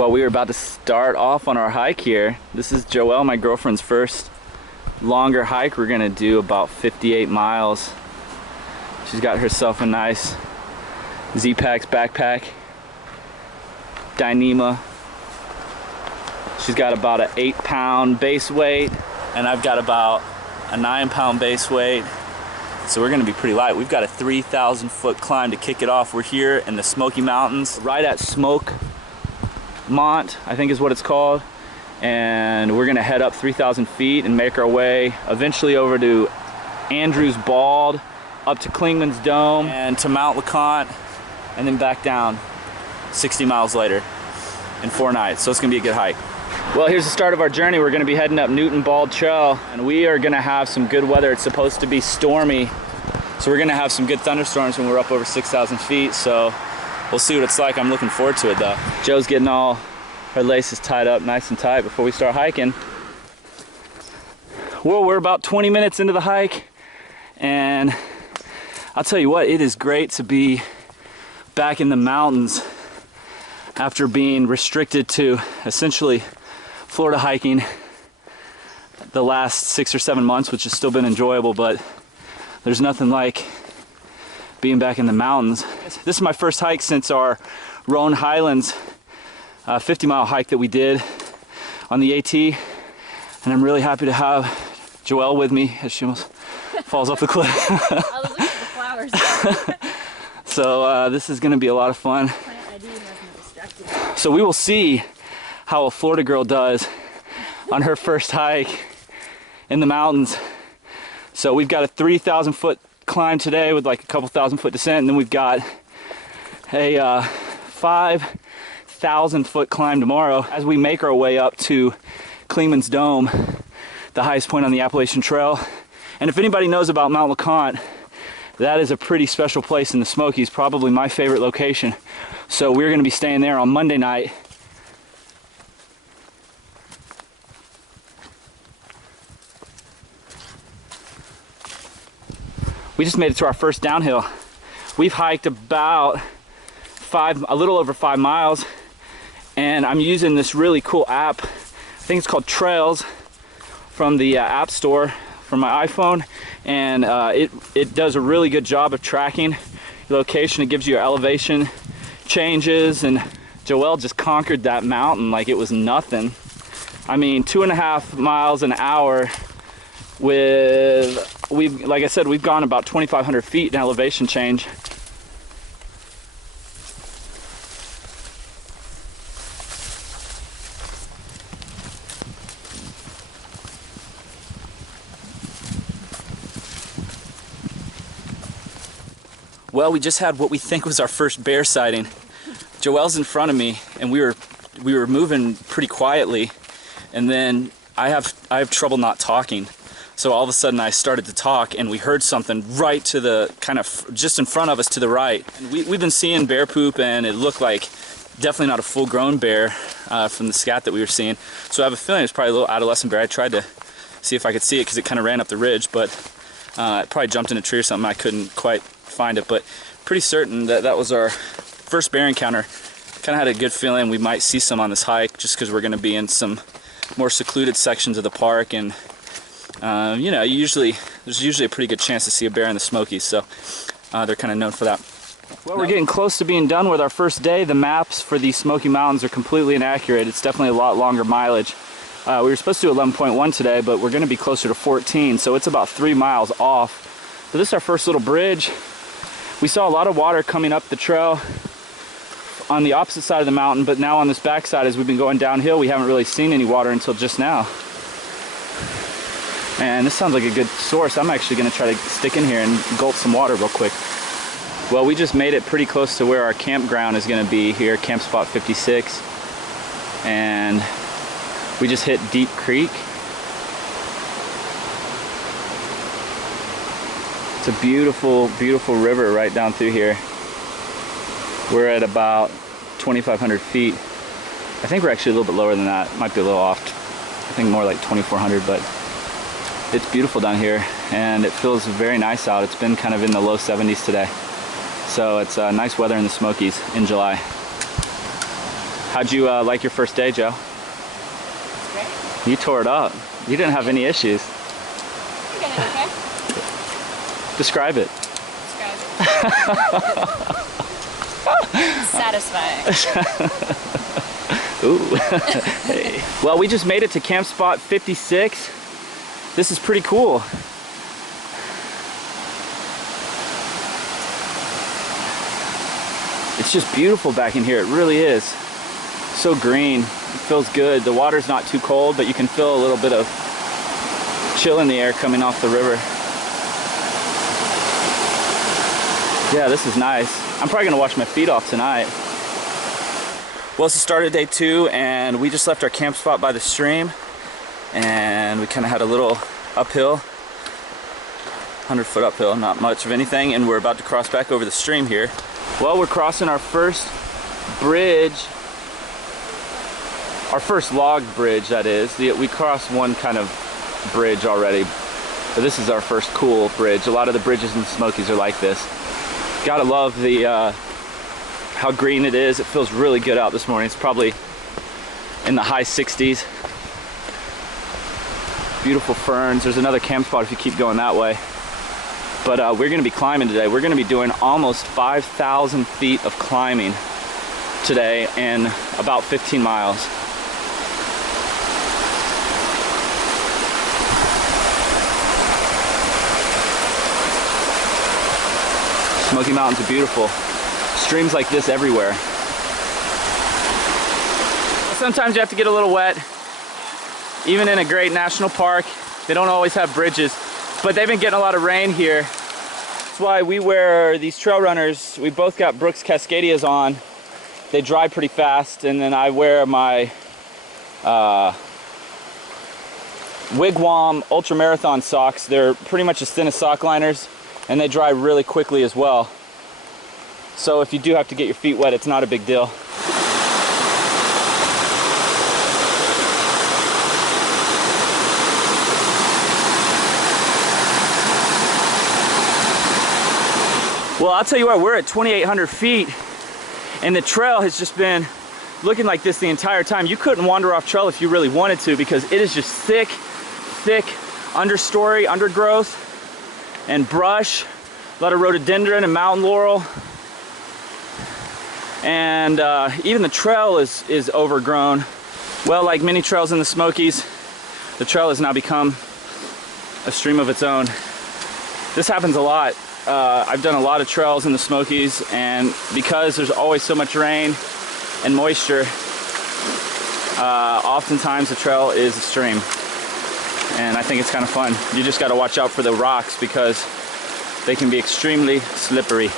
Well, we are about to start off on our hike here. This is Joelle, my girlfriend's first longer hike. We're gonna do about 58 miles. She's got herself a nice Zpacks backpack, Dyneema. She's got about an 8-pound base weight, and I've got about a 9-pound base weight. So we're gonna be pretty light. We've got a 3,000-foot climb to kick it off. We're here in the Smoky Mountains, right at Smokemont, I think is what it's called. And we're gonna head up 3,000 feet and make our way eventually over to Andrews Bald, up to Clingmans Dome, and to Mount Leconte, and then back down 60 miles later in 4 nights. So it's gonna be a good hike. Well, here's the start of our journey. We're gonna be heading up Newton Bald Trail, and we are gonna have some good weather. It's supposed to be stormy, so we're gonna have some good thunderstorms when we're up over 6,000 feet. So we'll see what it's like. I'm looking forward to it though. Joe's getting all her laces tied up nice and tight before we start hiking. Well, we're about 20 minutes into the hike, and I'll tell you what, it is great to be back in the mountains after being restricted to essentially Florida hiking the last 6 or 7 months, which has still been enjoyable, but there's nothing like being back in the mountains. This is my first hike since our Roan Highlands 50-mile hike that we did on the AT, and I'm really happy to have Joelle with me as she almost falls off the cliff. I was looking at the flowers. So this is going to be a lot of fun. So we will see how a Florida girl does on her first hike in the mountains. So we've got a 3,000-foot climb today with like a couple 1,000-foot descent, and then we've got a 5,000-foot climb tomorrow as we make our way up to Clingmans Dome, the highest point on the Appalachian Trail. And if anybody knows about Mount Leconte, that is a pretty special place in the Smokies, probably my favorite location. So we're going to be staying there on Monday night. We just made it to our first downhill. We've hiked about a little over 5 miles, and I'm using this really cool app. I think it's called Trails from the App Store from my iPhone, and it does a really good job of tracking your location. It gives you your elevation changes, and Joelle just conquered that mountain like it was nothing. I mean, 2.5 miles an hour with, like I said, we've gone about 2,500 feet in elevation change. Well, we just had what we think was our first bear sighting. Joelle's in front of me, and we were moving pretty quietly, and then I have trouble not talking. So all of a sudden I started to talk, and we heard something right to the kind of just in front of us to the right. And we've been seeing bear poop, and it looked like definitely not a full-grown bear from the scat that we were seeing. So I have a feeling it's probably a little adolescent bear. I tried to see if I could see it because it kind of ran up the ridge, but it probably jumped in a tree or something. I couldn't quite find it, but pretty certain that that was our first bear encounter. Kind of had a good feeling we might see some on this hike just because we're going to be in some more secluded sections of the park, and you know, there's usually a pretty good chance to see a bear in the Smokies, so they're kind of known for that. Well, we're getting close to being done with our first day. The maps for the Smoky Mountains are completely inaccurate. It's definitely a lot longer mileage. We were supposed to do 11.1 today, but we're going to be closer to 14, so it's about 3 miles off. So this is our first little bridge. We saw a lot of water coming up the trail on the opposite side of the mountain, but now on this backside, as we've been going downhill, we haven't really seen any water until just now. And this sounds like a good source. I'm actually going to try to stick in here and gulp some water real quick. Well, we just made it pretty close to where our campground is going to be here, camp spot 56. And we just hit Deep Creek. It's a beautiful, beautiful river right down through here. We're at about 2,500 feet. I think we're actually a little bit lower than that. Might be a little off. I think more like 2,400, but it's beautiful down here, and it feels very nice out. It's been kind of in the low 70s today. So it's nice weather in the Smokies in July. How'd you like your first day, Joe? It's great. You tore it up. You didn't have any issues. You got it okay? Describe it. Describe it. Satisfying. Ooh. Hey. Well, we just made it to camp spot 56. This is pretty cool. It's just beautiful back in here. It really is. So green. It feels good. The water's not too cold, but you can feel a little bit of chill in the air coming off the river. Yeah, this is nice. I'm probably gonna wash my feet off tonight. Well, it's the start of day 2, and we just left our camp spot by the stream, and we kind of had a little uphill, 100-foot uphill, not much of anything, and we're about to cross back over the stream here. Well, we're crossing our first bridge, our first log bridge, that is. We crossed one kind of bridge already, but this is our first cool bridge. A lot of the bridges in the Smokies are like this. Gotta love the how green it is. It feels really good out this morning. It's probably in the high 60s. Beautiful ferns. There's another camp spot if you keep going that way. But we're gonna be climbing today. We're gonna be doing almost 5,000 feet of climbing today in about 15 miles. Smoky Mountains are beautiful. Streams like this everywhere. Sometimes you have to get a little wet. Even in a great national park, they don't always have bridges, but they've been getting a lot of rain here. That's why we wear these trail runners. We both got Brooks Cascadias on. They dry pretty fast, and then I wear my Wigwam Ultra Marathon socks. They're pretty much as thin as sock liners, and they dry really quickly as well. So if you do have to get your feet wet, it's not a big deal. Well, I'll tell you what, we're at 2,800 feet, and the trail has just been looking like this the entire time. You couldn't wander off trail if you really wanted to, because it is just thick understory, undergrowth, and brush, a lot of rhododendron and mountain laurel. And even the trail is overgrown. Well, like many trails in the Smokies, the trail has now become a stream of its own. This happens a lot. I've done a lot of trails in the Smokies, and because there's always so much rain and moisture, oftentimes the trail is a stream. And I think it's kind of fun. You just got to watch out for the rocks because they can be extremely slippery.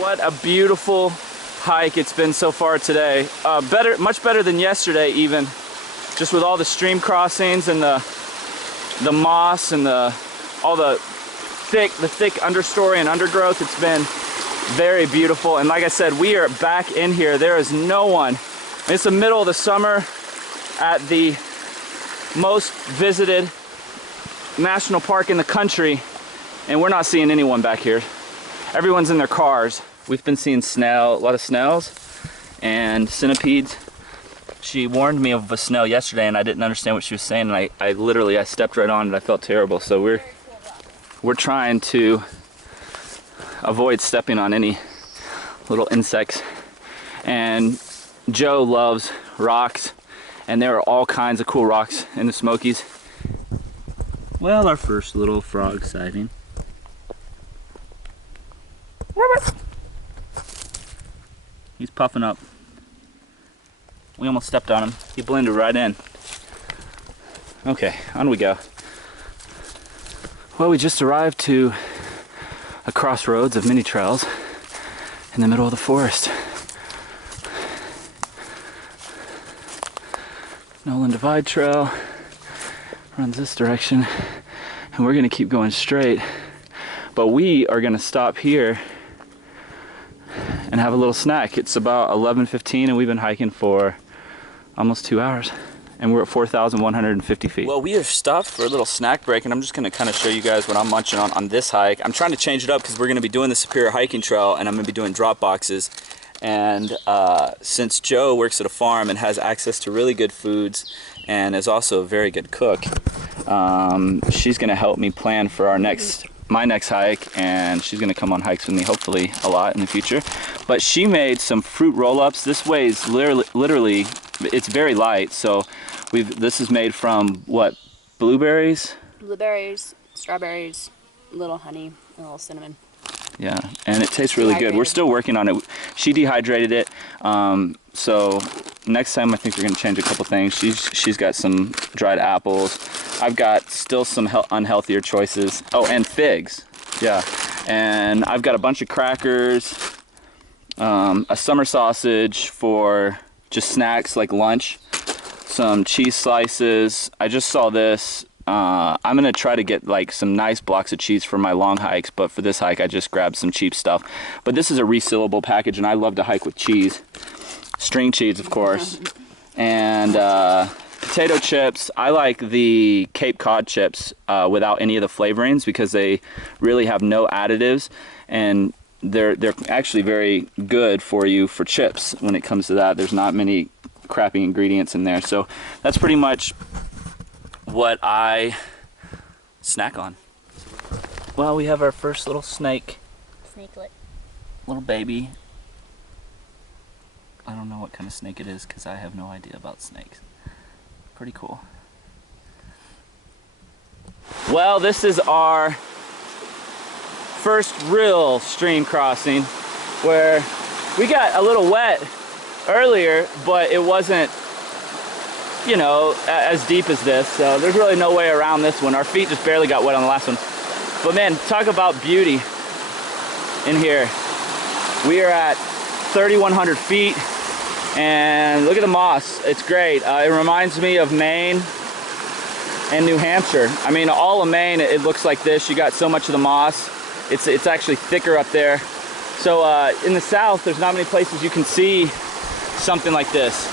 What a beautiful hike it's been so far today. Much better than yesterday even. Just with all the stream crossings and the moss and all the thick understory and undergrowth. It's been very beautiful. And like I said, we are back in here. There is no one. It's the middle of the summer at the most visited national park in the country, and we're not seeing anyone back here. Everyone's in their cars. We've been seeing a lot of snails and centipedes. She warned me of a snail yesterday, and I didn't understand what she was saying, and I literally stepped right on it. I felt terrible. So we're trying to avoid stepping on any little insects. And Joe loves rocks, and there are all kinds of cool rocks in the Smokies. Well, our first little frog sighting. He's puffing up. We almost stepped on him. He blended right in. Okay, on we go. Well, we just arrived to a crossroads of many trails in the middle of the forest. Noland Divide Trail runs this direction, and we're gonna keep going straight. But we are gonna stop here and have a little snack. It's about 11:15, and we've been hiking for almost 2 hours. and we're at 4,150 feet. Well, we have stopped for a little snack break, and I'm just going to kind of show you guys what I'm munching on this hike. I'm trying to change it up because we're going to be doing the Superior Hiking Trail, and I'm going to be doing drop boxes. And since Joe works at a farm and has access to really good foods and is also a very good cook, she's going to help me plan for my next hike, and she's going to come on hikes with me hopefully a lot in the future. But she made some fruit roll-ups. This weighs literally, it's very light, so this is made from what, blueberries, strawberries, a little honey, a little cinnamon. Yeah, and it tastes really good. We're still working on it. She dehydrated it, so next time I think we're going to change a couple things. She's got some dried apples. I've got still some unhealthier choices. Oh, and figs. Yeah, and I've got a bunch of crackers, a summer sausage for just snacks like lunch, some cheese slices. I just saw this. I'm gonna try to get like some nice blocks of cheese for my long hikes, but for this hike I just grabbed some cheap stuff. But this is a resealable package, and I love to hike with cheese. String cheese, of course. And potato chips. I like the Cape Cod chips without any of the flavorings because they really have no additives, and they're actually very good for you for chips when it comes to that. There's not many crappy ingredients in there. So that's pretty much what I snack on. Well, we have our first little snake. Snakelet. Little baby. I don't know what kind of snake it is because I have no idea about snakes. Pretty cool. Well, this is our first real stream crossing where we got a little wet earlier, but it wasn't, you know, as deep as this, so there's really no way around this one. Our feet just barely got wet on the last one. But man, talk about beauty in here. We are at 3,100 feet, and look at the moss. It's great. It reminds me of Maine and New Hampshire. I mean, all of Maine, it looks like this. You got so much of the moss. It's actually thicker up there. So in the south, there's not many places you can see something like this.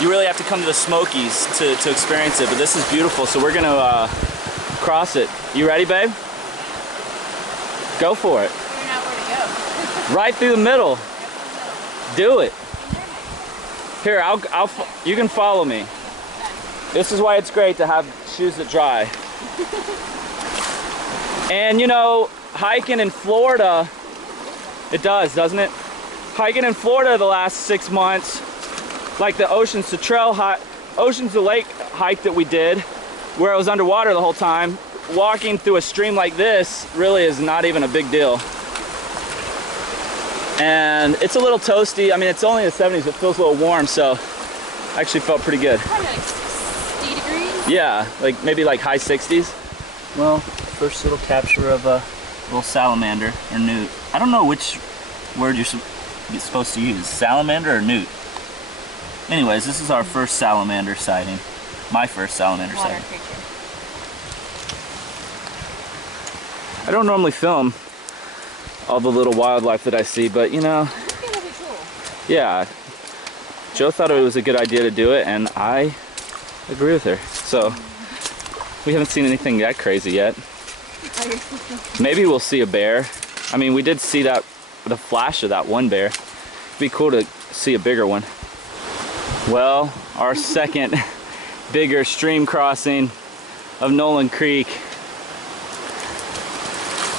You really have to come to the Smokies to experience it, but this is beautiful, so we're gonna cross it. You ready, babe? Go for it. Figuring out where to go. Right through the middle. Do it. Here, you can follow me. This is why it's great to have shoes that dry. And you know, hiking in Florida, it does, doesn't it? Hiking in Florida the last 6 months, like the Oceans to Lake hike that we did, where I was underwater the whole time, walking through a stream like this really is not even a big deal. And it's a little toasty. I mean, it's only in the 70s, it feels a little warm, so I actually felt pretty good. Probably like 60 degrees? Yeah, like maybe like high 60s. Well, first little capture of a little salamander or newt. I don't know which word you're supposed to use, salamander or newt. Anyways, this is our first salamander sighting. My first salamander Water sighting. creature. I don't normally film all the little wildlife that I see, but you know, yeah, Joe thought it was a good idea to do it, and I agree with her. So we haven't seen anything that crazy yet. Maybe we'll see a bear. I mean, we did see the flash of that one bear. It'd be cool to see a bigger one. Well, our second bigger stream crossing of Noland Creek.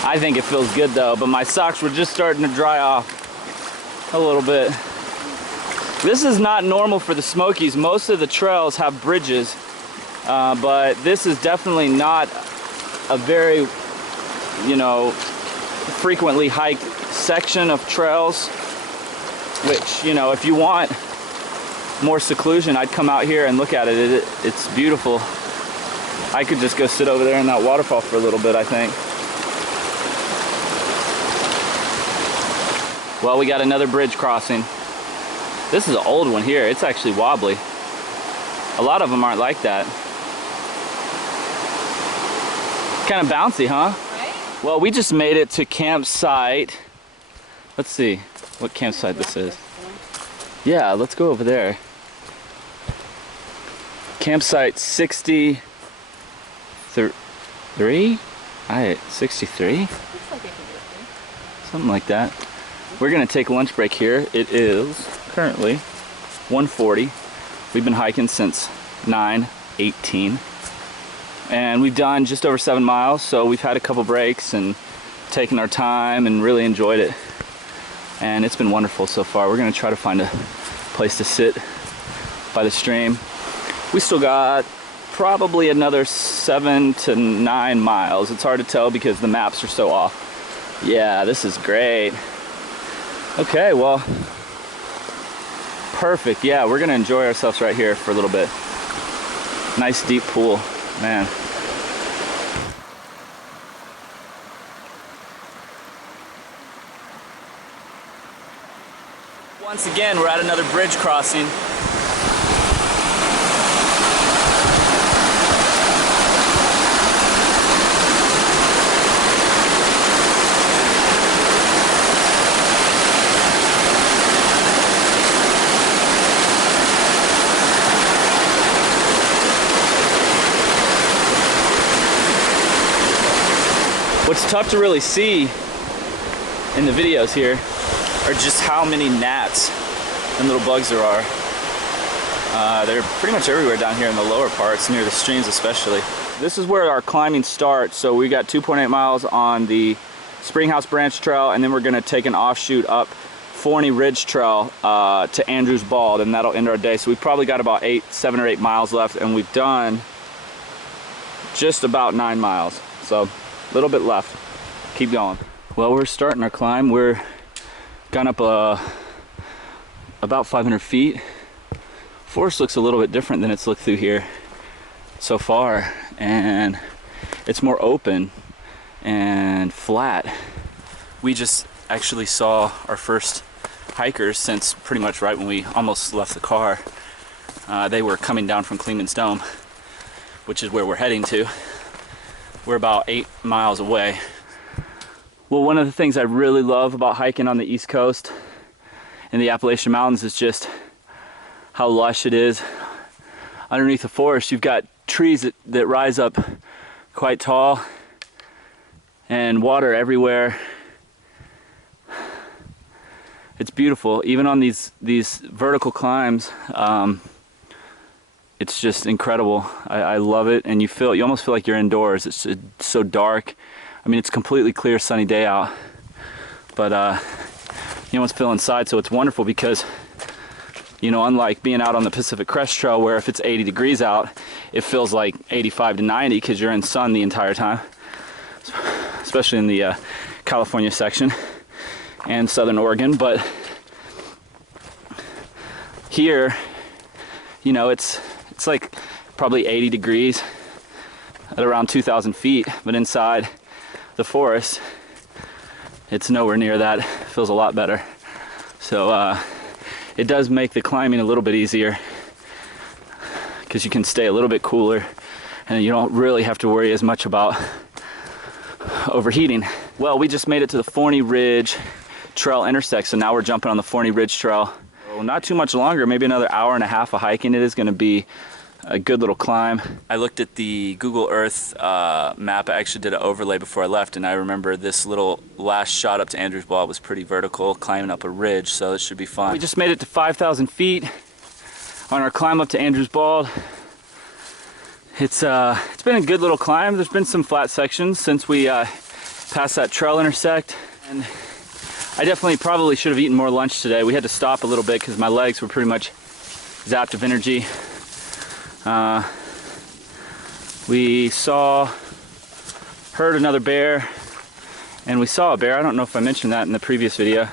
I think it feels good though, but my socks were just starting to dry off a little bit. This is not normal for the Smokies. Most of the trails have bridges, but this is definitely not a very, you know, frequently hiked section of trails, which, you know, if you want more seclusion, I'd come out here and look at it. It's beautiful. I could just go sit over there in that waterfall for a little bit, I think. Well, we got another bridge crossing. This is an old one here. It's actually wobbly. A lot of them aren't like that. Kind of bouncy, huh? Right? Well, we just made it to campsite. Let's see what campsite this is. Yeah, let's go over there. Campsite 63? 63? Looks like it can be up there. Something like that. We're gonna take a lunch break here. It is currently 1:40. We've been hiking since 9:18. And we've done just over 7 miles, so we've had a couple breaks and taken our time and really enjoyed it. And it's been wonderful so far. We're gonna try to find a place to sit by the stream. We still got probably another 7 to 9 miles. It's hard to tell because the maps are so off. Yeah, this is great. Okay, well, perfect. Yeah, we're gonna enjoy ourselves right here for a little bit. Nice deep pool, man. Once again, we're at another bridge crossing. What's tough to really see in the videos here are just how many gnats and little bugs there are. They're pretty much everywhere down here in the lower parts, near the streams especially. This is where our climbing starts, so we got 2.8 miles on the Springhouse Branch Trail, and then we're gonna take an offshoot up Forney Ridge Trail to Andrews Bald, and that'll end our day. So we've probably got about 7 or 8 miles left, and we've done just about 9 miles. So a little bit left. Keep going. Well, we're starting our climb. We're gone up about 500 feet. Forest looks a little bit different than it's looked through here so far, and it's more open and flat. We just actually saw our first hikers since pretty much right when we almost left the car. They were coming down from Clingmans Dome, which is where we're heading to. We're about 8 miles away. Well, one of the things I really love about hiking on the East Coast in the Appalachian Mountains is just how lush it is. Underneath the forest, you've got trees that rise up quite tall and water everywhere. It's beautiful. Even on these vertical climbs, it's just incredible. I love it, and you almost feel like you're indoors. It's so dark. I mean, it's completely clear, sunny day out, but you almost feel inside. So it's wonderful because, you know, unlike being out on the Pacific Crest Trail, where if it's 80 degrees out, it feels like 85 to 90 because you're in sun the entire time, especially in the California section and Southern Oregon. But here, you know, it's like probably 80 degrees at around 2,000 feet, but inside the forest, it's nowhere near that. It feels a lot better. So it does make the climbing a little bit easier because you can stay a little bit cooler and you don't really have to worry as much about overheating. Well, we just made it to the Forney Ridge Trail intersect, so now we're jumping on the Forney Ridge Trail. Well, not too much longer, maybe another hour and a half of hiking. It is going to be a good little climb. I looked at the Google Earth map. I actually did an overlay before I left, and I remember this little last shot up to Andrews Bald was pretty vertical, climbing up a ridge, so it should be fun. We just made it to 5,000 feet on our climb up to Andrews Bald. It's been a good little climb. There's been some flat sections since we passed that trail intersect, and I definitely probably should have eaten more lunch today. We had to stop a little bit because my legs were pretty much zapped of energy. We heard another bear, and we saw a bear. I don't know if I mentioned that in the previous video,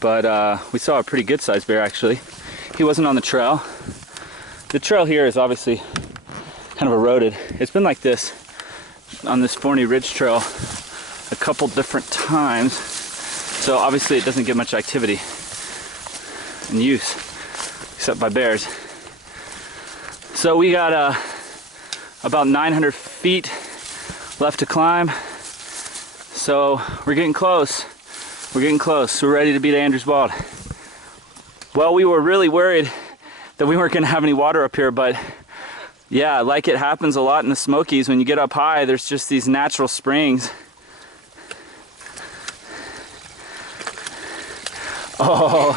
but we saw a pretty good sized bear actually. He wasn't on the trail. The trail here is obviously kind of eroded. It's been like this on this Forney Ridge Trail a couple different times, so obviously it doesn't get much activity and use except by bears. So we got about 900 feet left to climb. So we're getting close. We're getting close. We're ready to beat Andrews Bald. Well, we were really worried that we weren't going to have any water up here, but Yeah, like it happens a lot in the Smokies. When you get up high, there's just these natural springs. Oh,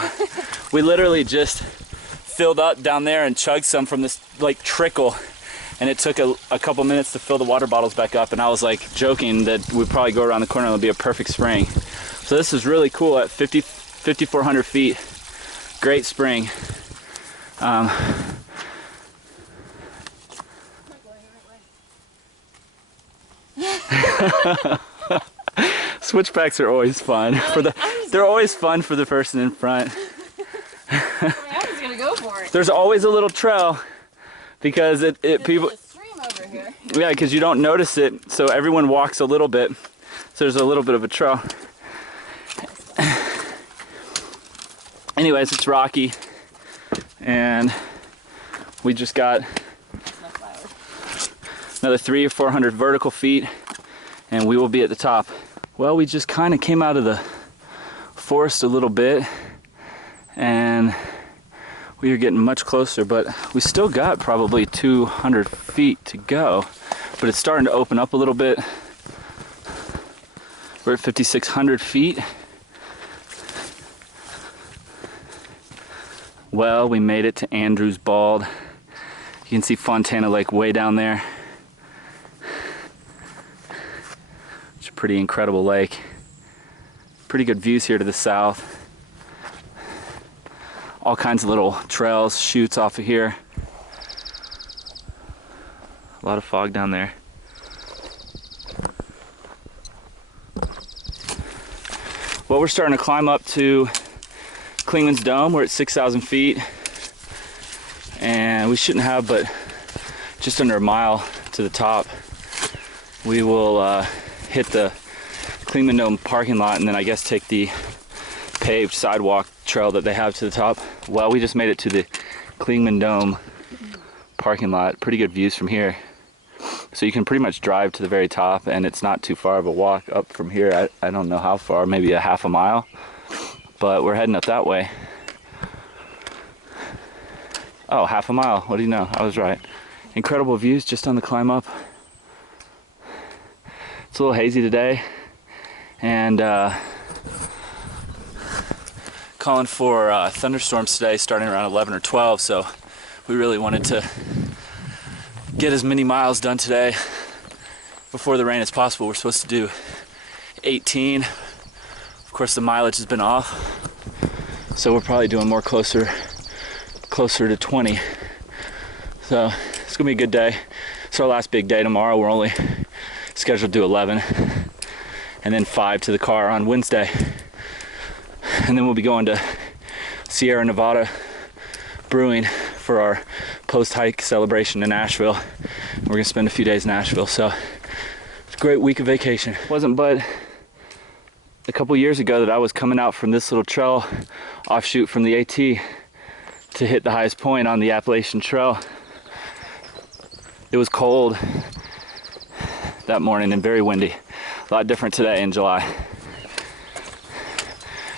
we literally just filled up down there and chugged some from this like trickle, and it took a couple minutes to fill the water bottles back up, and I was like joking that we'd probably go around the corner and it'll be a perfect spring. So this is really cool at 5,400 feet. Great spring. Switchbacks are always fun. They're always fun for the person in front. I was gonna go for it. There's always a little trail because people. There's a stream over here. Yeah, because you don't notice it, so everyone walks a little bit. So there's a little bit of a trail. Anyways, it's rocky, and we just got another 300 or 400 vertical feet, and we will be at the top. Well, we just kind of came out of the forest a little bit, and we are getting much closer, but we still got probably 200 feet to go, but it's starting to open up a little bit. We're at 5,600 feet. Well, we made it to Andrews Bald. You can see Fontana Lake way down there. It's a pretty incredible lake. Pretty good views here to the south. All kinds of little trails, chutes off of here. A lot of fog down there. Well, we're starting to climb up to Clingmans Dome. We're at 6,000 feet, and we shouldn't have but just under a mile to the top. We will hit the Clingman Dome parking lot, and then I guess take the paved sidewalk trail that they have to the top. Well, we just made it to the Clingman Dome parking lot. Pretty good views from here. So you can pretty much drive to the very top, and it's not too far of a walk up from here. I don't know how far, maybe a half a mile. But we're heading up that way. Oh, half a mile. What do you know? I was right. Incredible views just on the climb up. It's a little hazy today, and calling for thunderstorms today starting around 11 or 12, so we really wanted to get as many miles done today before the rain as possible. We're supposed to do 18. Of course, the mileage has been off, so we're probably doing more closer to 20. So it's gonna be a good day. It's our last big day tomorrow. We're only scheduled to do 11, and then 5 to the car on Wednesday. And then we'll be going to Sierra Nevada Brewing for our post-hike celebration in Nashville. We're gonna spend a few days in Nashville, so it's a great week of vacation. It wasn't but a couple years ago that I was coming out from this little trail offshoot from the AT to hit the highest point on the Appalachian Trail. It was cold that morning and very windy. A lot different today in July.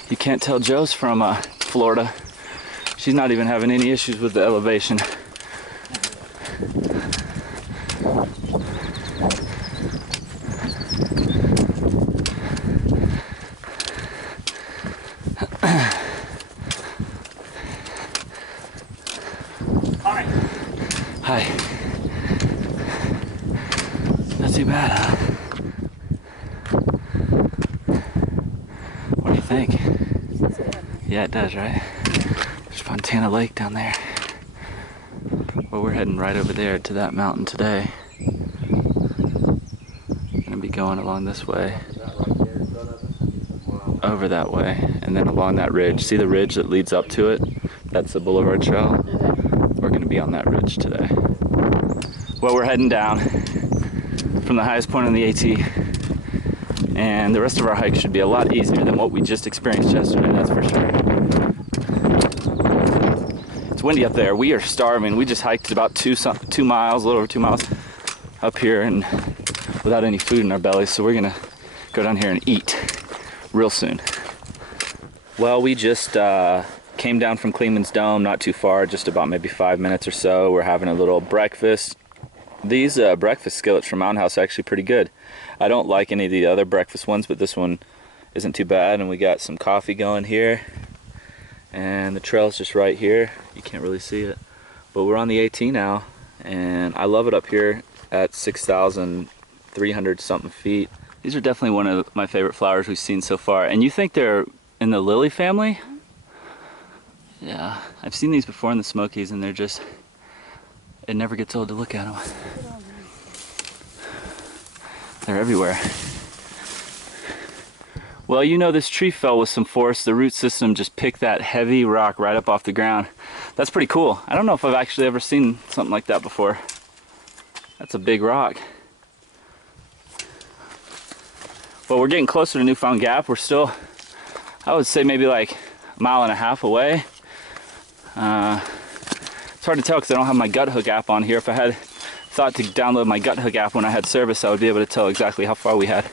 You can't tell Joe's from Florida. She's not even having any issues with the elevation. Hi. Not too bad, huh? What do you think? Yeah, it does, right? There's Fontana Lake down there. Well, we're heading right over there to that mountain today. Gonna be going along this way, over that way, and then along that ridge. See the ridge that leads up to it? That's the Boulevard Trail. We're gonna be on that ridge today. Well, we're heading down from the highest point on the AT, and the rest of our hike should be a lot easier than what we just experienced yesterday, that's for sure. It's windy up there. We are starving. We just hiked about 2 miles, a little over 2 miles up here, and without any food in our bellies, so we're gonna go down here and eat real soon. Well, we just came down from Clingmans Dome, not too far, just about maybe 5 minutes or so. We're having a little breakfast These breakfast skillets from Mountain House are actually pretty good. I don't like any of the other breakfast ones, but this one isn't too bad. And we got some coffee going here. And the trail's just right here. You can't really see it. But we're on the AT now. And I love it up here at 6,300 something feet. These are definitely one of my favorite flowers we've seen so far. And you think they're in the lily family? Yeah, I've seen these before in the Smokies, and they're just, it never gets old to look at them. They're everywhere. Well, you know, this tree fell with some force. The root system just picked that heavy rock right up off the ground. That's pretty cool. I don't know if I've actually ever seen something like that before. That's a big rock. Well, we're getting closer to Newfound Gap. We're still, I would say maybe like a mile and a half away. It's hard to tell because I don't have my gut hook app on here. If I had thought to download my gut hook app when I had service, I would be able to tell exactly how far we had.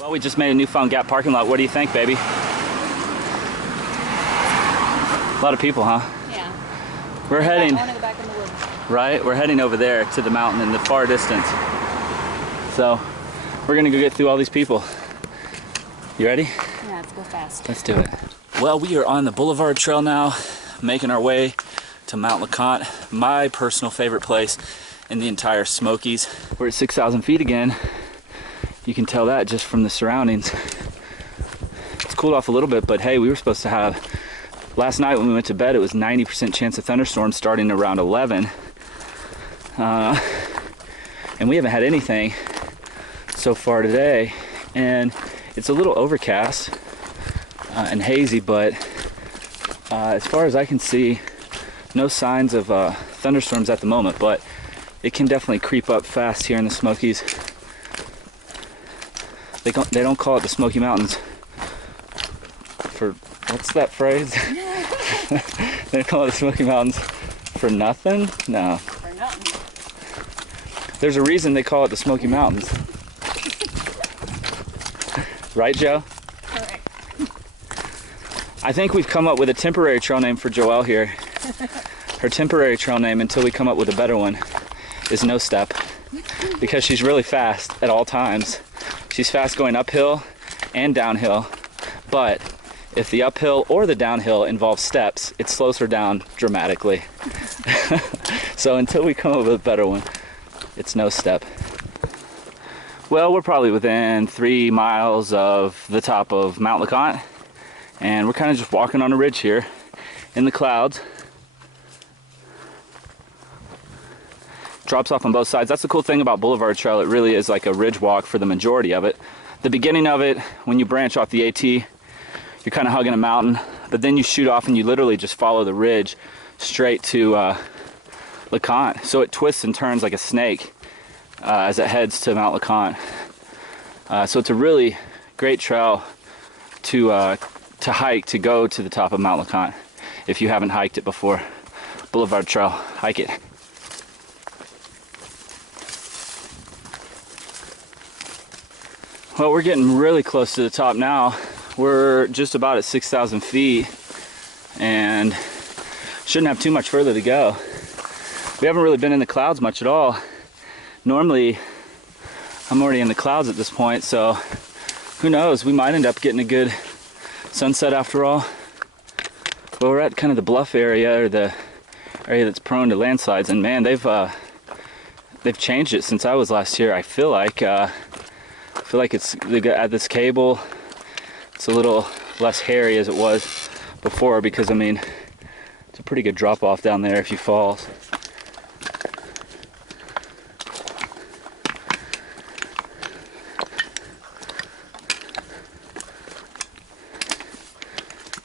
Well, we just made a Newfound Gap parking lot. What do you think, baby? A lot of people, huh? Yeah. We're heading. I want to go back in the woods. Right? We're heading over there to the mountain in the far distance. So, we're gonna go get through all these people. You ready? Yeah, let's go fast. Let's do it. Well, we are on the Boulevard Trail now, making our way to Mount Leconte, my personal favorite place in the entire Smokies. We're at 6,000 feet again. You can tell that just from the surroundings. It's cooled off a little bit, but hey, we were supposed to have, last night when we went to bed, it was 90% chance of thunderstorms starting around 11. And we haven't had anything so far today. And it's a little overcast and hazy, but as far as I can see, no signs of thunderstorms at the moment, but it can definitely creep up fast here in the Smokies. They don't call it the Smoky Mountains for, what's that phrase? They call it the Smoky Mountains for nothing? No. For nothing. There's a reason they call it the Smoky Mountains. Right, Joe? Correct. I think we've come up with a temporary trail name for Joelle here. Her temporary trail name, until we come up with a better one, is No Step. Because she's really fast at all times. She's fast going uphill and downhill, but if the uphill or the downhill involves steps, it slows her down dramatically. So until we come up with a better one, it's No Step. Well, we're probably within 3 miles of the top of Mount Leconte, and we're kind of just walking on a ridge here in the clouds. Drops off on both sides. That's the cool thing about Boulevard Trail. It really is like a ridge walk for the majority of it. The beginning of it, when you branch off the AT, you're kind of hugging a mountain, but then you shoot off and you literally just follow the ridge straight to Leconte. So it twists and turns like a snake as it heads to Mount Leconte. So it's a really great trail to hike, to go to the top of Mount Leconte if you haven't hiked it before. Boulevard Trail, hike it. Well, we're getting really close to the top now. We're just about at 6,000 feet and shouldn't have too much further to go. We haven't really been in the clouds much at all. Normally, I'm already in the clouds at this point, so who knows? We might end up getting a good sunset after all. Well, we're at kind of the bluff area, or the area that's prone to landslides, and man, they've changed it since I was last here. I feel like they got this cable. It's a little less hairy as it was before, because I mean, it's a pretty good drop off down there if you fall.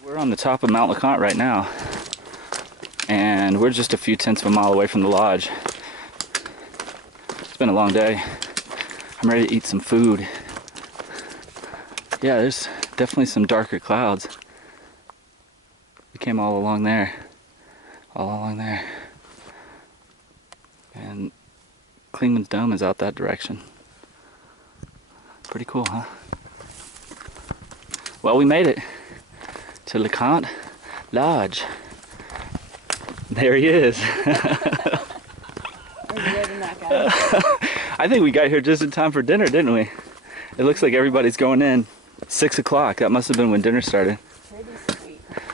We're on the top of Mount Leconte right now, and we're just a few tenths of a mile away from the lodge. It's been a long day. I'm ready to eat some food. Yeah, there's definitely some darker clouds. We came all along there. And Clingmans Dome is out that direction. Pretty cool, huh? Well, we made it. to Leconte Lodge. There he is. I think we got here just in time for dinner, didn't we? It looks like everybody's going in. 6 o'clock. That must have been when dinner started.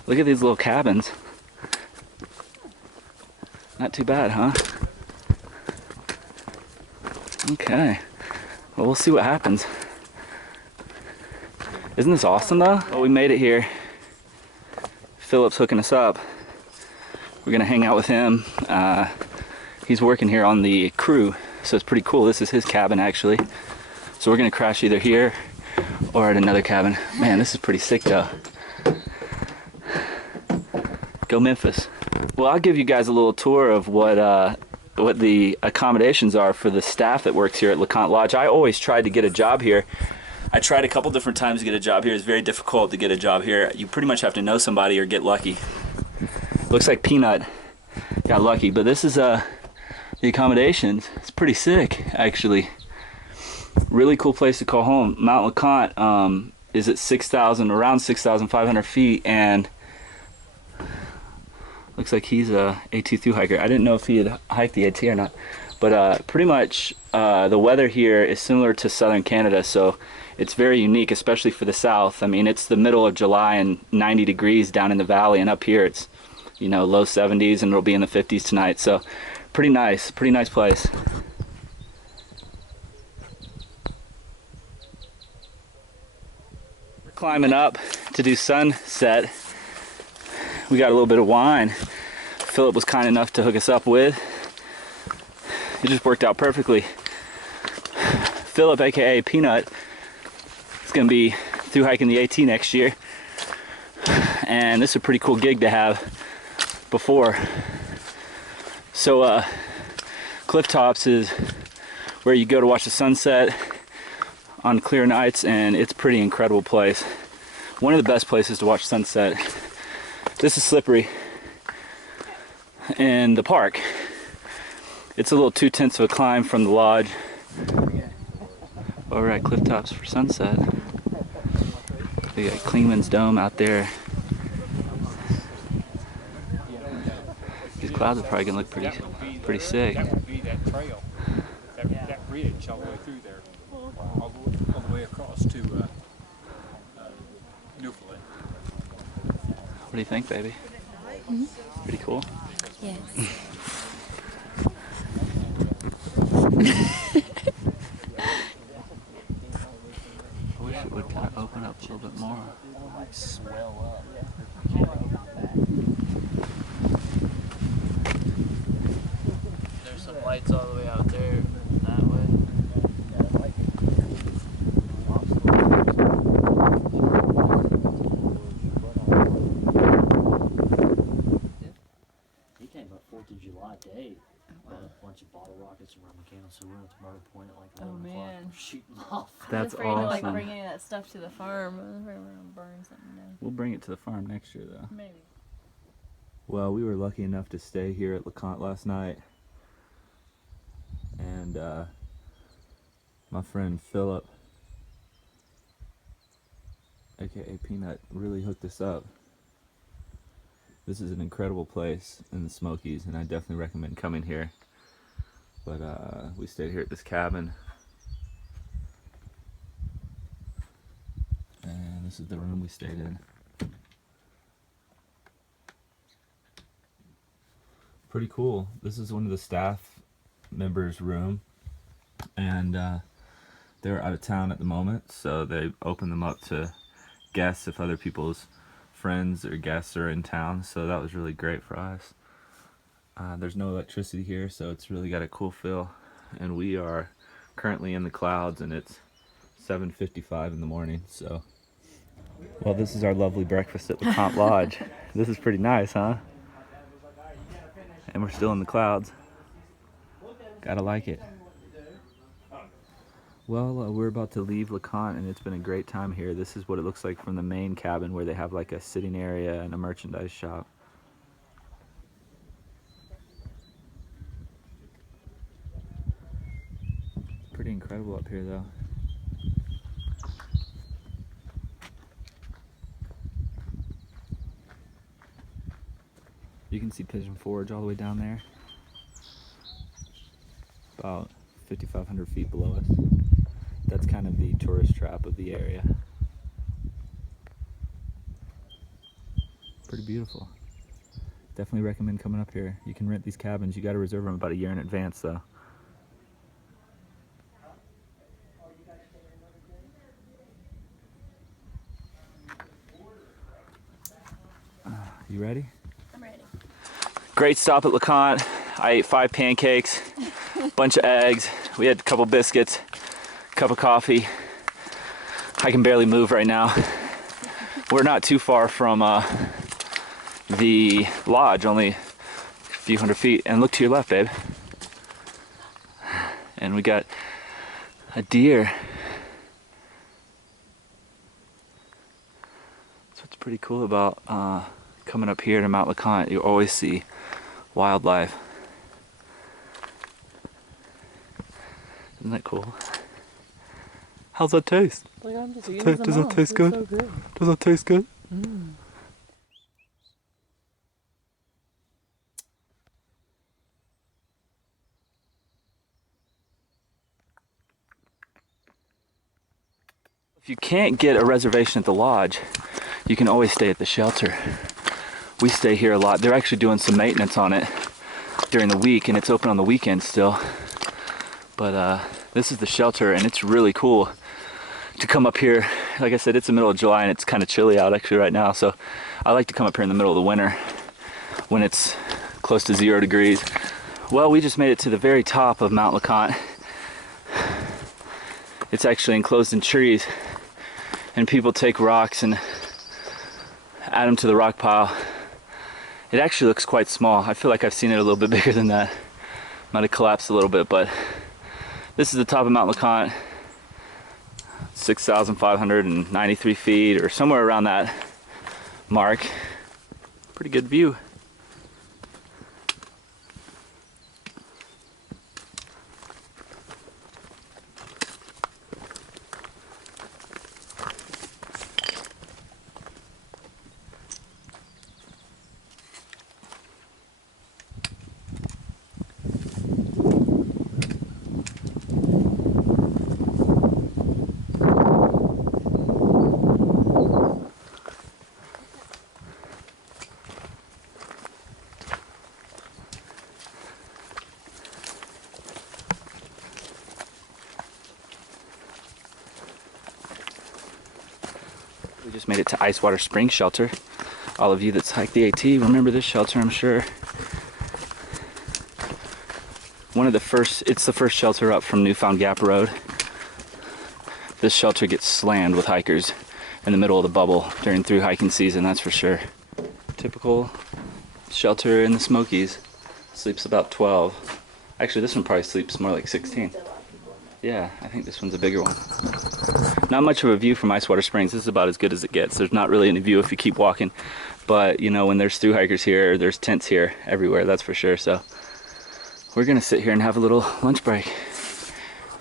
Look at these little cabins. Not too bad, huh? Okay. Well, we'll see what happens. Isn't this awesome, though? Well, we made it here. Philip's hooking us up. We're gonna hang out with him. He's working here on the crew, so it's pretty cool. This is his cabin, actually. So we're gonna crash either here or at another cabin. Man, this is pretty sick, though. Go Memphis. Well, I'll give you guys a little tour of what the accommodations are for the staff that works here at Leconte Lodge. I always tried to get a job here. I tried a couple different times to get a job here. It's very difficult to get a job here. You pretty much have to know somebody or get lucky. Looks like Peanut got lucky, but this is the accommodations. It's pretty sick, actually. Really cool place to call home. Mount Leconte is at around 6,500 feet, and looks like he's a AT thru hiker. I didn't know if he had hiked the AT or not, but pretty much the weather here is similar to southern Canada, so it's very unique, especially for the south. I mean, it's the middle of July and 90 degrees down in the valley, and up here it's, you know, low 70s, and it'll be in the 50s tonight. So pretty nice place. We're climbing up to do sunset. We got a little bit of wine Philip was kind enough to hook us up with. It just worked out perfectly. Philip, aka Peanut, is gonna be through hiking the AT next year, and this is a pretty cool gig to have before. So Cliff Tops is where you go to watch the sunset on clear nights, and it's a pretty incredible place. One of the best places to watch sunset. This is slippery. And the park, it's a little 2/10 of a climb from the lodge over at Cliff Tops for sunset. We got Clingmans Dome out there. These clouds are probably gonna look pretty sick. That would be that trail, that bridge all the way through there, all the way across to Newfound. What do you think, baby? Mm-hmm. Pretty cool. Yes. I wish it would kind of open up a little bit more. Swell up. There's some lights all the way out there that way. He came up 4th of July day. Got a bunch of bottle rockets around McCandless, so we're at the murder point at like 11 o'clock. Man. We're shooting off. That's I'm afraid to like awesome. bring any of that stuff to the farm. I'm afraid we're gonna burn something down. We'll bring it to the farm next year, though. Maybe. Well, we were lucky enough to stay here at Leconte last night, and my friend Philip, aka Peanut, really hooked us up. This is an incredible place in the Smokies, and I definitely recommend coming here. But we stayed here at this cabin, and this is the room we stayed in. Pretty cool. This is one of the staff members' room, and they're out of town at the moment, so they open them up to guests if other people's friends or guests are in town. So that was really great for us. There's no electricity here, so it's really got a cool feel, and we are currently in the clouds, and it's 7:55 in the morning. So, well, this is our lovely breakfast at Leconte Lodge. This is pretty nice, huh? And we're still in the clouds. Gotta like it. Well, we're about to leave Leconte, and it's been a great time here. This is what it looks like from the main cabin, where they have like a sitting area and a merchandise shop. Pretty incredible up here, though. You can see Pigeon Forge all the way down there, about 5,500 feet below us. That's kind of the tourist trap of the area. Pretty beautiful. Definitely recommend coming up here. You can rent these cabins. You got to reserve them about a year in advance though. You ready? I'm ready. Great stop at Leconte. I ate 5 pancakes, bunch of eggs. We had a couple biscuits, cup of coffee. I can barely move right now. We're not too far from the lodge, only a few hundred feet. And look to your left, babe. And we got a deer. That's what's pretty cool about coming up here to Mount Leconte. You always see wildlife. Isn't that cool? How's that taste? Like, I'm just Does that taste good? So good. Does that taste good? If you can't get a reservation at the lodge, you can always stay at the shelter. We stay here a lot. They're actually doing some maintenance on it during the week, and it's open on the weekends still. But this is the shelter, and it's really cool to come up here. Like I said, it's the middle of July, and it's kind of chilly out actually right now. So I like to come up here in the middle of the winter when it's close to 0 degrees. Well, we just made it to the very top of Mount Leconte. It's actually enclosed in trees, and people take rocks and add them to the rock pile. It actually looks quite small. I feel like I've seen it a little bit bigger than that. Might have collapsed a little bit, but this is the top of Mount Leconte. 6,593 feet, or somewhere around that mark. Pretty good view. We just made it to Icewater Spring Shelter. All of you that's hiked the AT remember this shelter, I'm sure. It's the first shelter up from Newfound Gap Road. This shelter gets slammed with hikers in the middle of the bubble during through hiking season, that's for sure. Typical shelter in the Smokies. Sleeps about 12. Actually, this one probably sleeps more like 16. Yeah, I think this one's a bigger one. Not much of a view from Icewater Springs. This is about as good as it gets. There's not really any view if you keep walking. But, you know, when there's through hikers here, there's tents here everywhere, that's for sure. So we're going to sit here and have a little lunch break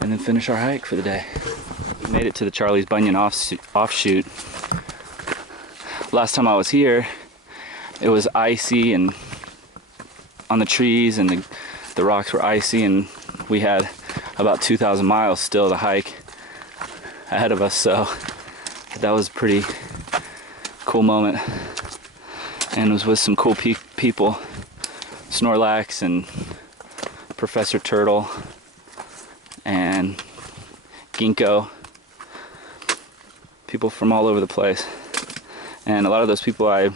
and then finish our hike for the day. We made it to the Charlie's Bunyan offshoot. Last time I was here, it was icy and on the trees, and the rocks were icy, and we had about 2,000 miles still to hike ahead of us, so that was a pretty cool moment. And it was with some cool people, Snorlax and Professor Turtle and Ginkgo, people from all over the place. And a lot of those people I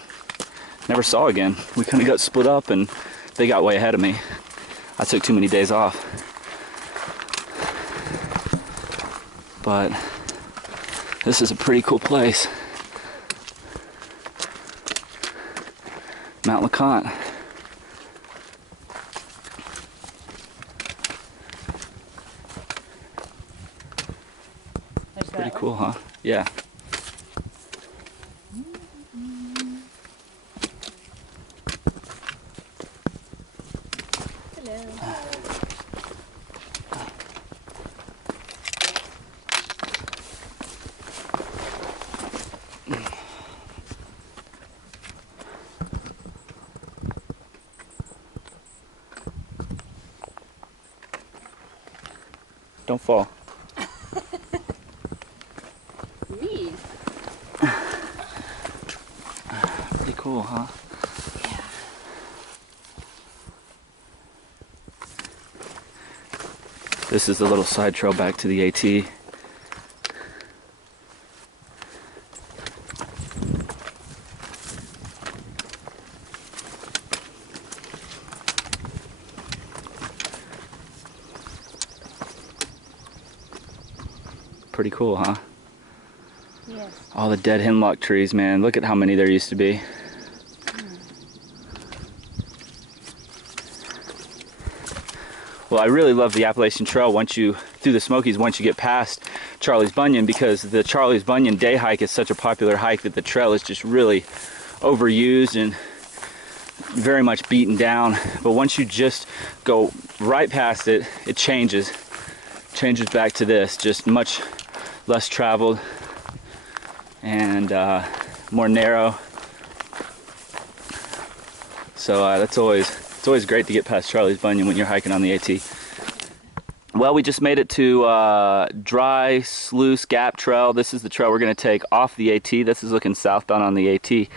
never saw again. We kind of got split up and they got way ahead of me. I took too many days off. But this is a pretty cool place. Mount Leconte. Pretty cool, huh? Yeah. Don't fall. Me. Pretty cool, huh? Yeah. This is the little side trail back to the AT. Pretty cool, huh? Yes. All the dead hemlock trees, man. Look at how many there used to be. Well, I really love the Appalachian Trail through the Smokies once you get past Charlie's Bunyan, because the Charlie's Bunyan day hike is such a popular hike that the trail is just really overused and very much beaten down. But once you just go right past it, it changes back to this, just much less traveled and more narrow. So it's always great to get past Charlie's Bunyan when you're hiking on the AT. Well, we just made it to dry Sluice Gape trail. This is the trail we're going to take off the AT. This is looking southbound on the AT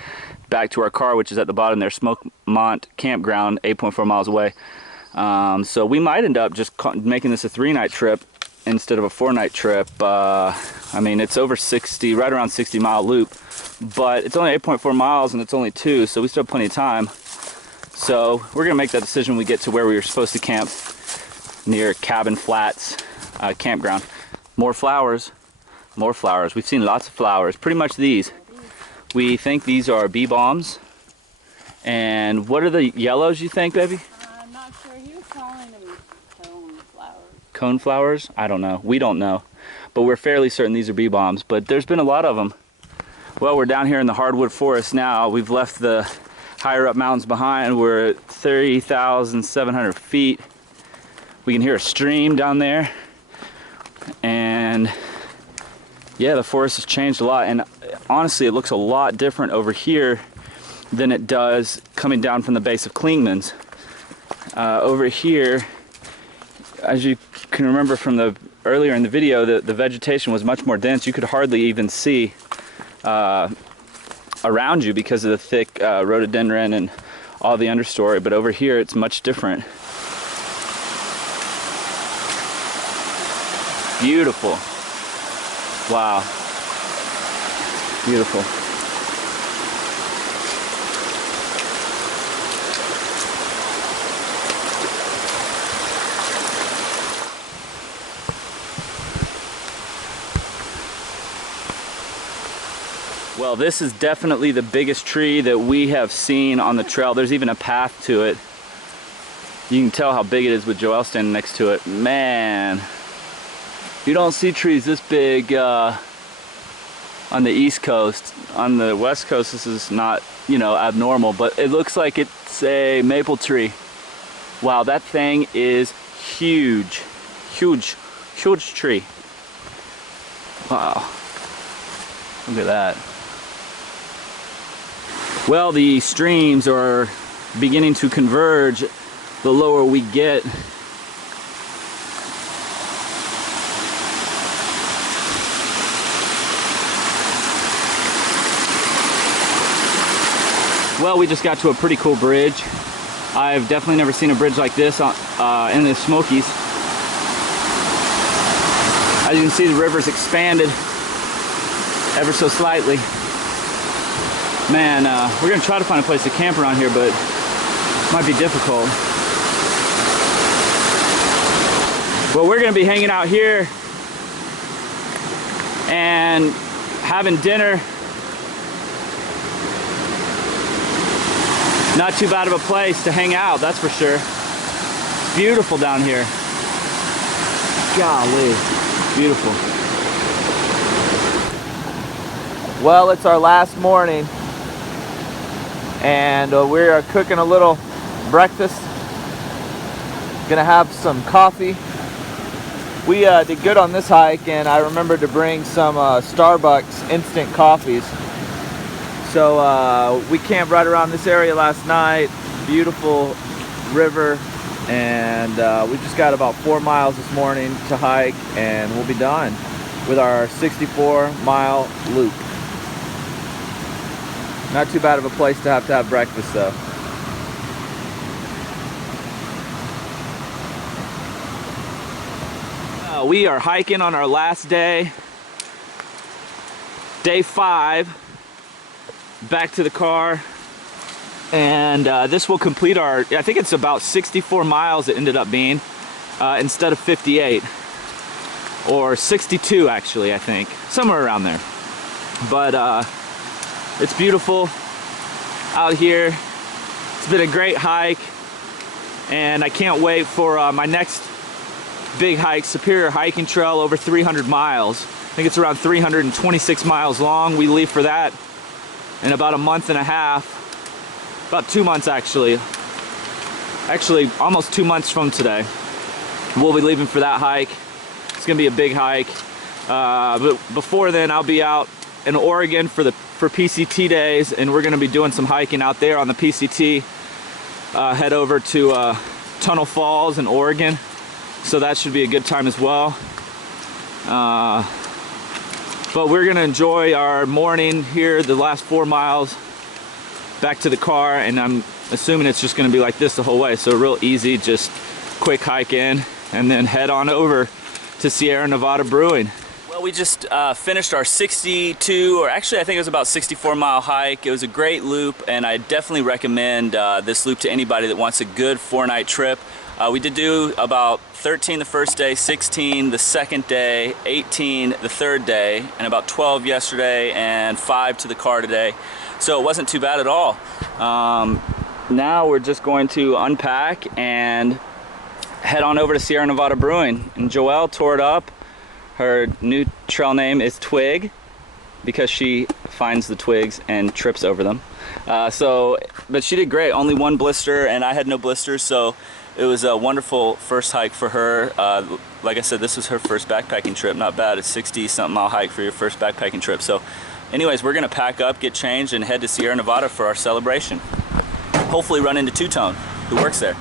back to our car, which is at the bottom there, Smokemont campground, 8.4 miles away. So we might end up just making this a 3-night trip instead of a 4-night trip. I mean, it's over 60, right around 60-mile loop, but it's only 8.4 miles and it's only 2, so we still have plenty of time. So we're gonna make that decision when we get to where we were supposed to camp, near Cabin Flats campground. More flowers, more flowers. We've seen lots of flowers, pretty much these. We think these are bee balms. And what are the yellows, you think, baby? I'm not sure. He was calling them cone flowers. Cone flowers? I don't know. We don't know. But we're fairly certain these are bee balms. But there's been a lot of them. Well, we're down here in the hardwood forest now. We've left the higher up mountains behind. We're at 30,700 feet. We can hear a stream down there. And yeah, the forest has changed a lot. And honestly, it looks a lot different over here than it does coming down from the base of Clingmans. Over here, as you can remember from earlier in the video, the vegetation was much more dense. You could hardly even see around you because of the thick rhododendron and all the understory. But over here, it's much different. Beautiful. Wow. Beautiful. Well, this is definitely the biggest tree that we have seen on the trail. There's even a path to it. You can tell how big it is with Joelle standing next to it. Man, you don't see trees this big on the East Coast. On the West Coast, this is not, you know, abnormal, but it looks like it's a maple tree. Wow, that thing is huge. Huge, huge tree. Wow, look at that. Well, the streams are beginning to converge the lower we get. Well, we just got to a pretty cool bridge. I've definitely never seen a bridge like this in the Smokies. As you can see, the river's expanded ever so slightly. Man, we're gonna try to find a place to camp around here, but it might be difficult. Well, we're gonna be hanging out here and having dinner. Not too bad of a place to hang out, that's for sure. It's beautiful down here. Golly, beautiful. Well, it's our last morning, and we are cooking a little breakfast. Gonna have some coffee. We did good on this hike, and I remembered to bring some Starbucks instant coffees. So we camped right around this area last night. Beautiful river, And we've just got about 4 miles this morning to hike, and we'll be done with our 64-mile loop. Not too bad of a place to have breakfast though. We are hiking on our last day, day 5, back to the car, and this will complete our, I think it's about 64 miles it ended up being, instead of 58, or 62 actually, I think, somewhere around there. But it's beautiful out here. It's been a great hike, and I can't wait for my next big hike, Superior Hiking Trail, over 300 miles. I think it's around 326 miles long. We leave for that in about a month and a half, about 2 months actually almost 2 months from today. We'll be leaving for that hike. It's gonna be a big hike, but before then I'll be out in Oregon for PCT days, and we're gonna be doing some hiking out there on the PCT. Head over to Tunnel Falls in Oregon. So that should be a good time as well. But we're gonna enjoy our morning here, the last 4 miles back to the car, and I'm assuming it's just gonna be like this the whole way. So real easy, just quick hike in, and then head on over to Sierra Nevada Brewing. Well, we just finished our 62, or actually I think it was about 64-mile hike. It was a great loop, and I definitely recommend this loop to anybody that wants a good 4-night trip. We did do about 13 the first day, 16 the second day, 18 the third day, and about 12 yesterday, and 5 to the car today. So it wasn't too bad at all. Now we're just going to unpack and head on over to Sierra Nevada Brewing. And Joelle tore it up. Her new trail name is Twig, because she finds the twigs and trips over them. But she did great. Only 1 blister, and I had no blisters, so it was a wonderful first hike for her. Like I said, this was her first backpacking trip. Not bad. A 60-something mile hike for your first backpacking trip. So anyways, we're gonna pack up, get changed, and head to Sierra Nevada for our celebration. Hopefully run into Two-Tone, who works there.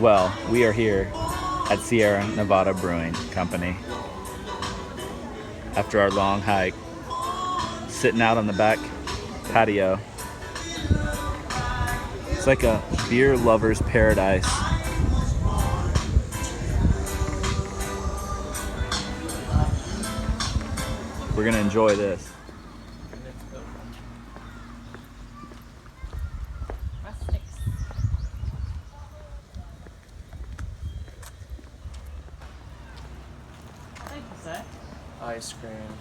Well, we are here at Sierra Nevada Brewing Company after our long hike, sitting out on the back patio. It's like a beer lover's paradise. We're gonna enjoy this. Ice cream.